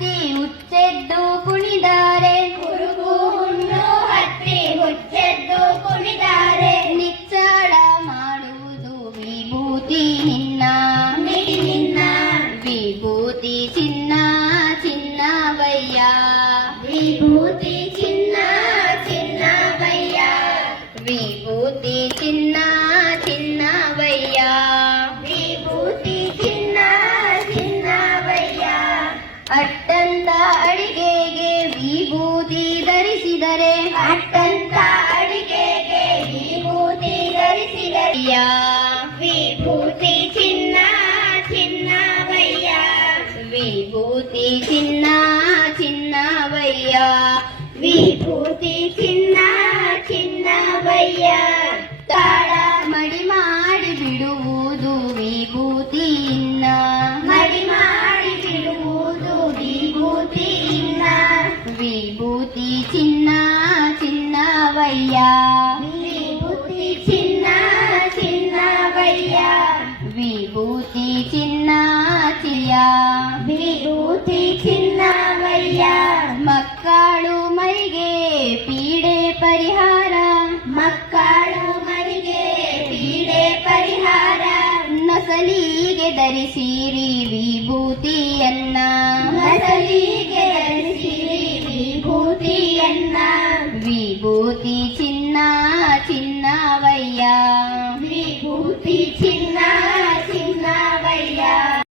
ಹತ್ತಿ ಹುಚ್ಚೆದ್ದು ಕುಣಿದಾರೆ ಕುರುಗು ಹುಣ್ಣು ಹತ್ತಿ ಹುಚ್ಚೆದ್ದು ಕುಣಿದಾರೆ ನಿಚ್ಚಳ ಮಾಡುವುದು ವಿಭೂತಿ ನಿನ್ನ ನಿನ್ನ ವಿಭೂತಿ ಚಿನ್ನ ಚಿನ್ನವಯ್ಯ ವಿಭೂತಿ ಚಿನ್ನ ಚಿನ್ನವಯ್ಯ ವಿಭೂತಿ ಚಿನ್ನ ವಿಭೂತಿ ಧರಿಸಿದರೆ ಅಟ್ಟಂತ ಅಡಿಗೆಗೆ ವಿಭೂತಿ ಧರಿಸಿದರಿಯ ಅಯ್ಯ ವಿಭೂತಿ ಚಿನ್ನ ಚಿನ್ನವಯ್ಯ ವಿಭೂತಿ ಚಿನ್ನ ಚಿನ್ನವಯ್ಯ ವಿಭೂತಿ ಚಿನ್ನ ಚಿನ್ನವಯ್ಯ ವಿಭೂತಿ ಚಿನ್ನ ಚಿನ್ನವಯ್ಯ ವಿಭೂತಿ ಚಿನ್ನ ಚಿಯ ವಿಭೂತಿ ಚಿನ್ನವಯ್ಯ. ಮಕ್ಕಳು ಮರಿಗೆ ಪೀಡೆ ಪರಿಹಾರ. ಮಕ್ಕಳು ಮರಿಗೆ ಪೀಡೆ ಪರಿಹಾರ. ನಸಲಿಗೆ ಧರಿಸಿರಿ ವಿಭೂತಿಯನ್ನ విభూతి చిన్న చిన్నవయ్యా విభూతి చిన్న